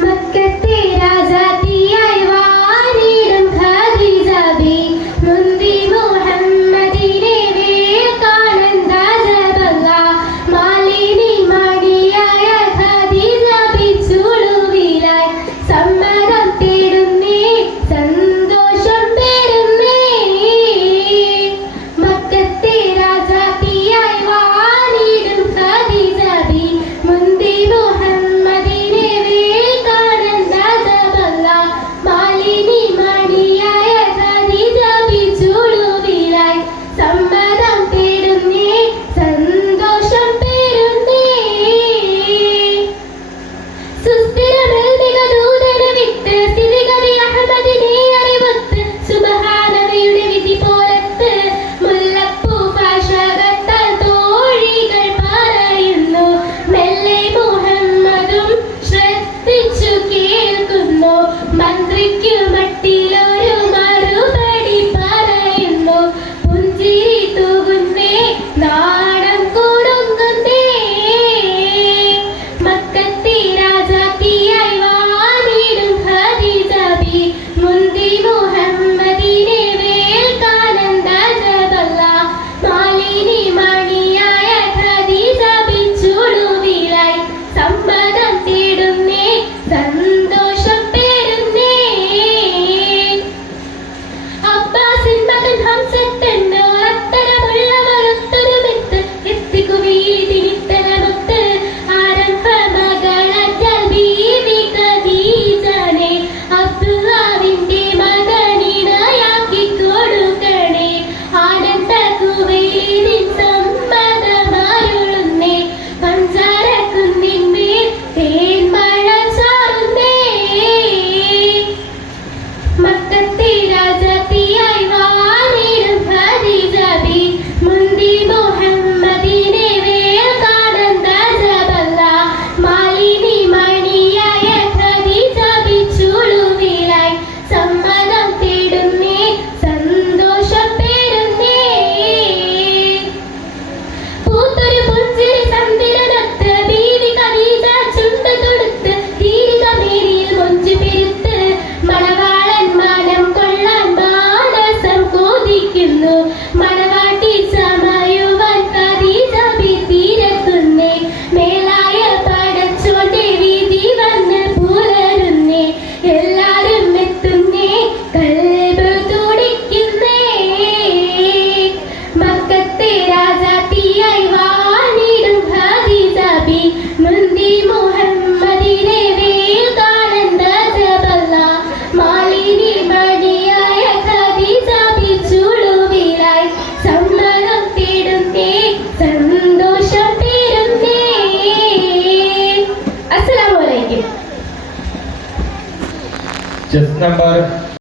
മക്കത്തെ രാജാത്തിയായി വാണിടും ഖദീജ ബി മുന്തി മുഹമ്മദിനെ കാണാൻ രാജബല്ല മാലിനി മടിയായ ഖദീജ ബി ചുളുവിലായി സമ്മതം തേടുന്നേ സന്തോഷം പേരുന്നേ മക്കത്തെ രാജാത്തിയായി വാണിടും ഖദീജ ബി മുന്തി മുഹമ്മദിനെ കാണാൻ രാജബല്ല മാലിനി മടിയായ ഖദീജ ബി ചുളുവിലായി സമ്മതം തേടുന്നേ സന്തോഷം പേരുന്നേ സുസ്ഥിരമേൽ മികദൂതന വിത്ത് സ്ഥിതിഗതി അഹമ്മദിനെ അറിവത്ത് സുബ്ഹാനവയുടെ വിധി പോലത്ത് മുല്ലപ്പൂ ഭാഷകത്താൽ തോഴികൾ പറയുന്നു മെല്ലെ മുഹമ്മദും ശ്രദ്ധിച്ചു കേൾക്കുന്നു മന്ത്രിക്കു മട്ടിലൊരു മറുപടി പറയുന്നു പുഞ്ചിരി തൂകുന്നേ നാടം കൊടുങ്ങുന്നേ മക്കത്തെ രാജാത്തിയായി വാണിടും ഖദീജ ബി മുന്തി മുഹമ്മദിനെ കാണാൻ രാജബല്ല മാലിനി മണിയായ ഖദീജ ബി ചുളുവിലായി സമ്മതം തേടുന്നേ സന്തോഷം പേരുന്നേ അബ്ബാസിൻ മകൻ ഹംസത്തെന്നോ അത്തരമുള്ളവരൊത്തൊരുമിത്ത് എത്തിക്കുവീതിരിത്തരമൊത്ത് ആരംഭ മകളാറ്റാൽ ബീവി ഖദീജനെ അബ്ദുല്ലാവിന്റെ മകനിണയാക്കി കൊടുക്കണേ ആനന്ദ കുവൈലിൻ സമ്മതമരുളുന്നേ പഞ്ചാര കുന്നിന്മേൽ തേൻമഴ ചാറുന്നേ മക്കത്തെ രാജാത്തിയായി വാണിടും ഖദീജ ബി മുന്തി മുഹമ്മദിനെ കാണാൻ രാജബല്ല മാലിനി മണിയായ ഖദീജ ബി ചുളുവിലായി സമ്മതം തേടുന്നേ സന്തോഷം പേരുന്നേ പൂത്തൊരു പുഞ്ചിരി ചന്ദ്രനൊത്ത് ബീവി ഖദീജ ചുണ്ട് തൊടുത്ത് ദീർഘമേരിയിൽ മൊഞ്ചു പെരുത്ത് മണവാളൻ മാനം കൊള്ളാൻ മാനസം കൊതിക്കുന്നു മണവാട്ടി ചമയുവാൻ ഖദീജ ബി തീരത്തുന്നേ മേലായ പടച്ചോന്റെ വിധി വന്ന് പുലരുന്നേ എല്ലാരും എത്തുന്നേ കൽബ് തുടിക്കുന്നേ മക്കത്തെ രാജാത്തിയായി വാണിടും ഖദീജ ബി മുന്തി മുഹമ്മദിനെ കാണാൻ രാജബല്ല മാലിനി മടിയായ ഖദീജ ബി ചുളുവിലായി സമ്മതം തേടുന്നേ സന്തോഷം പേരുന്നേ. അസ്സലാമു അലൈക്കും. Just number